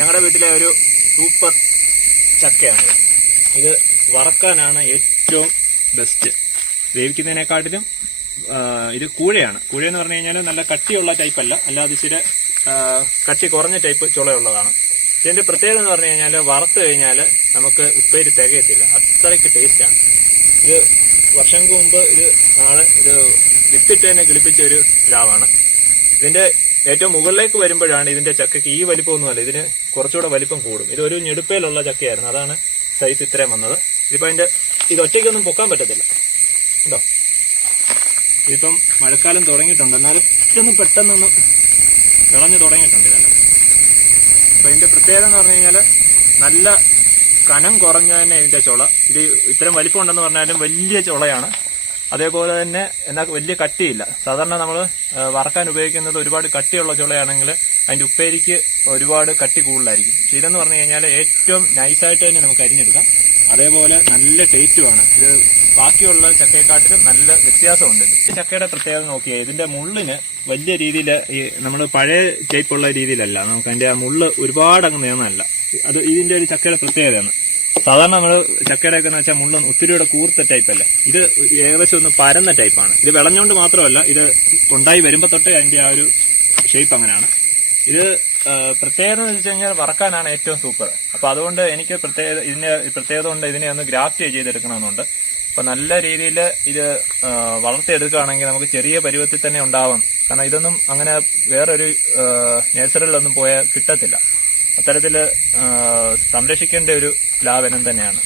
ഞങ്ങളുടെ വീട്ടിലെ ഒരു സൂപ്പർ ചക്കയാണ്. ഇത് വറക്കാനാണ് ഏറ്റവും ബെസ്റ്റ്. വേവിക്കുന്നതിനെക്കാട്ടിലും ഇത് കൂഴയാണ്. കൂഴയെന്ന് പറഞ്ഞു കഴിഞ്ഞാൽ നല്ല കട്ടിയുള്ള ടൈപ്പല്ല, അല്ലാതെ ഇച്ചിരി കട്ടി കുറഞ്ഞ ടൈപ്പ് ചുളയുള്ളതാണ്. ഇതിന്റെ പ്രത്യേകത എന്ന് പറഞ്ഞു കഴിഞ്ഞാൽ വറുത്ത് കഴിഞ്ഞാൽ നമുക്ക് ഉപ്പേരി തികയത്തില്ല, അത്രയ്ക്ക് ടേസ്റ്റാണ്. ഇത് വർഷങ്ങൾക്ക് മുമ്പ് ഇത് വിത്തിട്ട് തന്നെ കിളിപ്പിച്ച ഒരു പ്ലാവാണ്. ഇതിന്റെ ഏറ്റവും മുകളിലേക്ക് വരുമ്പോഴാണ് ഇതിന്റെ ചക്കയ്ക്ക് ഈ വലിപ്പമൊന്നുമല്ല, ഇതിന് കുറച്ചുകൂടെ വലിപ്പം കൂടും. ഇതൊരു ഞെടുപ്പയിലുള്ള ചക്കയായിരുന്നു, അതാണ് സൈസ് ഇത്രയും വന്നത്. ഇതിപ്പോ ഇത് ഒറ്റയ്ക്കൊന്നും പൊക്കാൻ പറ്റത്തില്ല കേട്ടോ. ഇതിപ്പം മഴക്കാലം തുടങ്ങിയിട്ടുണ്ട്, എന്നാലും ഇതൊന്നും പെട്ടെന്നൊന്ന് വിളഞ്ഞു തുടങ്ങിയിട്ടുണ്ട് ഇതെല്ലാം. അപ്പൊ ഇതിന്റെ പ്രത്യേകത എന്ന് പറഞ്ഞു കഴിഞ്ഞാൽ നല്ല കനം കുറഞ്ഞ തന്നെ ഇതിന്റെ ചുള. ഇത് ഇത്രയും വലിപ്പം ഉണ്ടെന്ന് പറഞ്ഞാലും വലിയ ചുളയാണ്. അതേപോലെ തന്നെ എന്നാൽ വലിയ കട്ടിയില്ല. സാധാരണ നമ്മൾ വറക്കാൻ ഉപയോഗിക്കുന്നത് ഒരുപാട് കട്ടിയുള്ള ചുളയാണെങ്കിൽ അതിന്റെ ഉപ്പേരിക്ക് ഒരുപാട് കട്ടി കൂടുതലായിരിക്കും. പക്ഷെ ഇതെന്ന് പറഞ്ഞു കഴിഞ്ഞാൽ ഏറ്റവും നൈസായിട്ട് തന്നെ നമുക്ക് അരിഞ്ഞെടുക്കാം. അതേപോലെ നല്ല ടേസ്റ്റുമാണ്. ഇത് ബാക്കിയുള്ള ചക്കയെക്കാട്ടിലും നല്ല വ്യത്യാസമുണ്ട്. ഈ ചക്കയുടെ പ്രത്യേകത നോക്കിയാൽ ഇതിന്റെ മുള്ളിന് വലിയ രീതിയിൽ നമ്മൾ പഴയ ടൈപ്പുള്ള രീതിയിലല്ല, നമുക്ക് അതിന്റെ ആ മുള്ള് ഒരുപാട് അങ്ങ് നീളമല്ല. അത് ഇതിന്റെ ഒരു ചക്കയുടെ പ്രത്യേകതയാണ്. സാധാരണ നമ്മൾ ചക്കയുടെ ഒക്കെ എന്ന് വെച്ചാൽ മുള്ള് ഒത്തിരിയുടെ കൂർത്ത ടൈപ്പല്ലേ, ഇത് ഏകദേശം ഒന്ന് പരന്ന ടൈപ്പാണ്. ഇത് വിളഞ്ഞുകൊണ്ട് മാത്രമല്ല, ഇത് ഉണ്ടായി വരുമ്പോൾ തൊട്ടേ അതിന്റെ ആ ഒരു ഷേപ്പ് അങ്ങനെയാണ്. ഇത് പ്രത്യേകത എന്ന് വെച്ച് കഴിഞ്ഞാൽ വറക്കാനാണ് ഏറ്റവും സൂപ്പർ. അപ്പൊ അതുകൊണ്ട് എനിക്ക് പ്രത്യേകത കൊണ്ട് ഇതിനെ ഒന്ന് ഗ്രാഫ്റ്റ് ചെയ്തെടുക്കണമെന്നുണ്ട്. അപ്പൊ നല്ല രീതിയിൽ ഇത് വളർത്തിയെടുക്കുകയാണെങ്കിൽ നമുക്ക് ചെറിയ പരുവത്തിൽ തന്നെ ഉണ്ടാവും. കാരണം ഇതൊന്നും അങ്ങനെ വേറൊരു നഴ്സറിയിലൊന്നും പോയാൽ കിട്ടത്തില്ല. അത്തരത്തില് സംരക്ഷിക്കേണ്ട ഒരു പ്ലാവനം തന്നെയാണ്.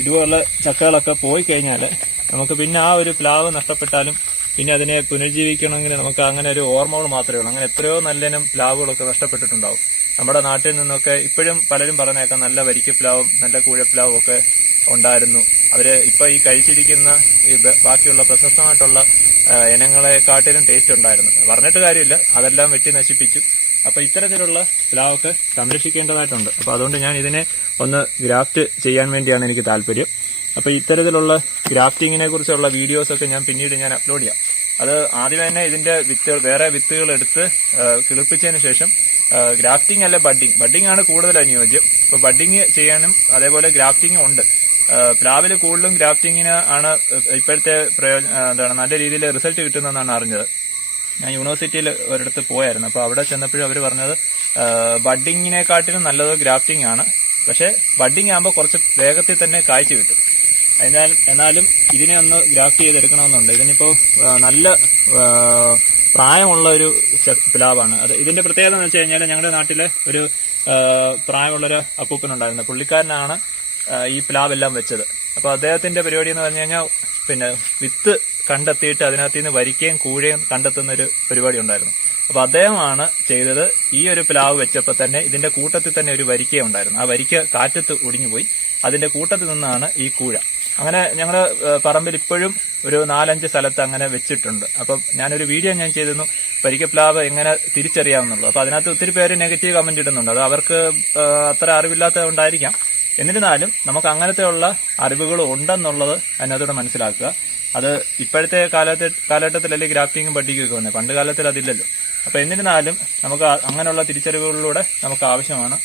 ഇതുപോലുള്ള ചക്കകളൊക്കെ പോയി കഴിഞ്ഞാൽ നമുക്ക് പിന്നെ ആ ഒരു പ്ലാവ് നഷ്ടപ്പെട്ടാലും പിന്നെ അതിനെ പുനരുജ്ജീവിക്കണമെങ്കിൽ നമുക്ക് അങ്ങനെ ഒരു ഓർമ്മകൾ മാത്രമേ ഉള്ളൂ. അങ്ങനെ എത്രയോ നല്ലതിനും പ്ലാവുകളൊക്കെ നഷ്ടപ്പെട്ടിട്ടുണ്ടാവും. നമ്മുടെ നാട്ടിൽ നിന്നൊക്കെ ഇപ്പോഴും പലരും പറഞ്ഞേക്കാം നല്ല വരിക്കപ്ലാവും നല്ല കൂഴപ്ലാവും ഒക്കെ ഉണ്ടായിരുന്നു. അവര് ഇപ്പൊ ഈ കഴിച്ചിരിക്കുന്ന ഈ ബാക്കിയുള്ള പ്രശസ്തമായിട്ടുള്ള ഇനങ്ങളെക്കാട്ടിലും ടേസ്റ്റ് ഉണ്ടായിരുന്നു. പറഞ്ഞിട്ട് കാര്യമില്ല, അതെല്ലാം വെട്ടി നശിപ്പിച്ചു. അപ്പൊ ഇത്തരത്തിലുള്ള പ്ലാവൊക്കെ സംരക്ഷിക്കേണ്ടതായിട്ടുണ്ട്. അപ്പൊ അതുകൊണ്ട് ഞാൻ ഇതിനെ ഒന്ന് ഗ്രാഫ്റ്റ് ചെയ്യാൻ വേണ്ടിയാണ് എനിക്ക് താല്പര്യം. അപ്പൊ ഇത്തരത്തിലുള്ള ഗ്രാഫ്റ്റിങ്ങിനെ കുറിച്ചുള്ള വീഡിയോസൊക്കെ ഞാൻ പിന്നീട് അപ്ലോഡ് ചെയ്യാം. അത് ആദ്യമേ തന്നെ ഇതിന്റെ വേറെ വിത്തുകൾ എടുത്ത് കിളിപ്പിച്ചതിന് ശേഷം ഗ്രാഫ്റ്റിംഗ് അല്ല ബഡ്ഡിംഗ് ആണ് കൂടുതൽ അനുയോജ്യം. ഇപ്പൊ ബഡ്ഡിംഗ് ചെയ്യാനും അതേപോലെ ഗ്രാഫ്റ്റിംഗും ഉണ്ട്. പ്ലാവിൽ കൂടുതലും ഗ്രാഫ്റ്റിങ്ങിന് ആണ് ഇപ്പോഴത്തെ നല്ല രീതിയിൽ റിസൾട്ട് കിട്ടുന്നതെന്നാണ് അറിഞ്ഞത്. ഞാൻ യൂണിവേഴ്സിറ്റിയിൽ ഒരിടത്ത് പോയായിരുന്നു. അപ്പൊ അവിടെ ചെന്നപ്പോഴും അവർ പറഞ്ഞത് ബഡ്ഡിങ്ങിനെക്കാട്ടിലും നല്ലത് ഗ്രാഫ്റ്റിംഗ് ആണ്. പക്ഷെ ബഡ്ഡിംഗ് ആകുമ്പോൾ കുറച്ച് വേഗത്തിൽ തന്നെ കായ്ച്ചു കിട്ടും. എന്നാലും ഇതിനെ ഒന്ന് ഗ്രാഫ്റ്റ് ചെയ്തെടുക്കണമെന്നുണ്ട്. ഇതിനിപ്പോ നല്ല പ്രായമുള്ള ഒരു പ്ലാവാണ്. അത് ഇതിന്റെ പ്രത്യേകത എന്ന് വെച്ച് കഴിഞ്ഞാൽ ഞങ്ങളുടെ നാട്ടിലെ ഒരു പ്രായമുള്ളൊരു അപ്പൂപ്പനുണ്ടായിരുന്നു. പുള്ളിക്കാരനാണ് ഈ പ്ലാവെല്ലാം വെച്ചത്. അപ്പൊ അദ്ദേഹത്തിന്റെ പരിപാടി എന്ന് പറഞ്ഞു കഴിഞ്ഞാൽ പിന്നെ വിത്ത് കണ്ടെത്തിയിട്ട് അതിനകത്ത് നിന്ന് വരിക്കയും കൂഴയും കണ്ടെത്തുന്ന ഒരു പരിപാടി ഉണ്ടായിരുന്നു. അപ്പൊ അദ്ദേഹമാണ് ചെയ്തത്. ഈ ഒരു പ്ലാവ് വെച്ചപ്പോൾ തന്നെ ഇതിന്റെ കൂട്ടത്തിൽ തന്നെ ഒരു വരിക്ക ഉണ്ടായിരുന്നു. ആ വരിക്ക കാറ്റത്ത് ഒടിഞ്ഞുപോയി. അതിന്റെ കൂട്ടത്തിൽ നിന്നാണ് ഈ കൂഴ. അങ്ങനെ ഞങ്ങളുടെ പറമ്പിൽ ഇപ്പോഴും ഒരു 4-5 സ്ഥലത്ത് അങ്ങനെ വെച്ചിട്ടുണ്ട്. അപ്പൊ ഞാനൊരു വീഡിയോ ചെയ്തിരുന്നു വരിക്കപ്ലാവ് എങ്ങനെ തിരിച്ചറിയാമെന്നുള്ളത്. അപ്പൊ അതിനകത്ത് ഒത്തിരി പേര് നെഗറ്റീവ് കമന്റ് ഇടുന്നുണ്ട്. അത് അവർക്ക് അത്ര അറിവില്ലാത്തതുകൊണ്ടായിരിക്കാം. എന്നിരുന്നാലും നമുക്ക് അങ്ങനത്തെയുള്ള അറിവുകൾ ഉണ്ടെന്നുള്ളത് അതിനകത്തൂടെ മനസ്സിലാക്കുക. അത് ഇപ്പോഴത്തെ കാലഘട്ടത്തിലല്ലേ ഗ്രാഫ്റ്റിംഗും ബഡ്ഡിങ്ങും ഒക്കെ വന്നത്, പണ്ട് കാലത്തിൽ അതില്ലല്ലോ. അപ്പൊ എന്നിരുന്നാലും നമുക്ക് അങ്ങനെയുള്ള തിരിച്ചറിവുകളിലൂടെ നമുക്ക് ആവശ്യമാണ്.